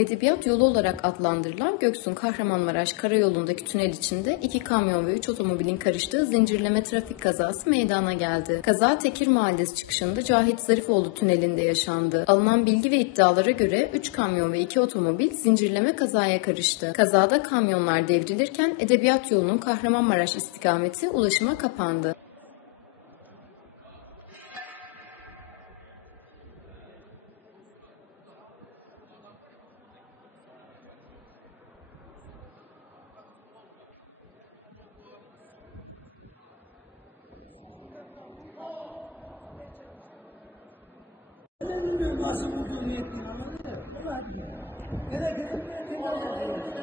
Edebiyat yolu olarak adlandırılan Göksun Kahramanmaraş Karayolu'ndaki tünel içinde 2 kamyon ve 3 otomobilin karıştığı zincirleme trafik kazası meydana geldi. Kaza Tekir Mahallesi çıkışında Cahit Zarifoğlu tünelinde yaşandı. Alınan bilgi ve iddialara göre 3 kamyon ve 2 otomobil zincirleme kazaya karıştı. Kazada kamyonlar devrilirken Edebiyat yolunun Kahramanmaraş istikameti ulaşıma kapandı. Bilmiyorum nasıl vurduğunu yettiğini ama nereye gidip nereye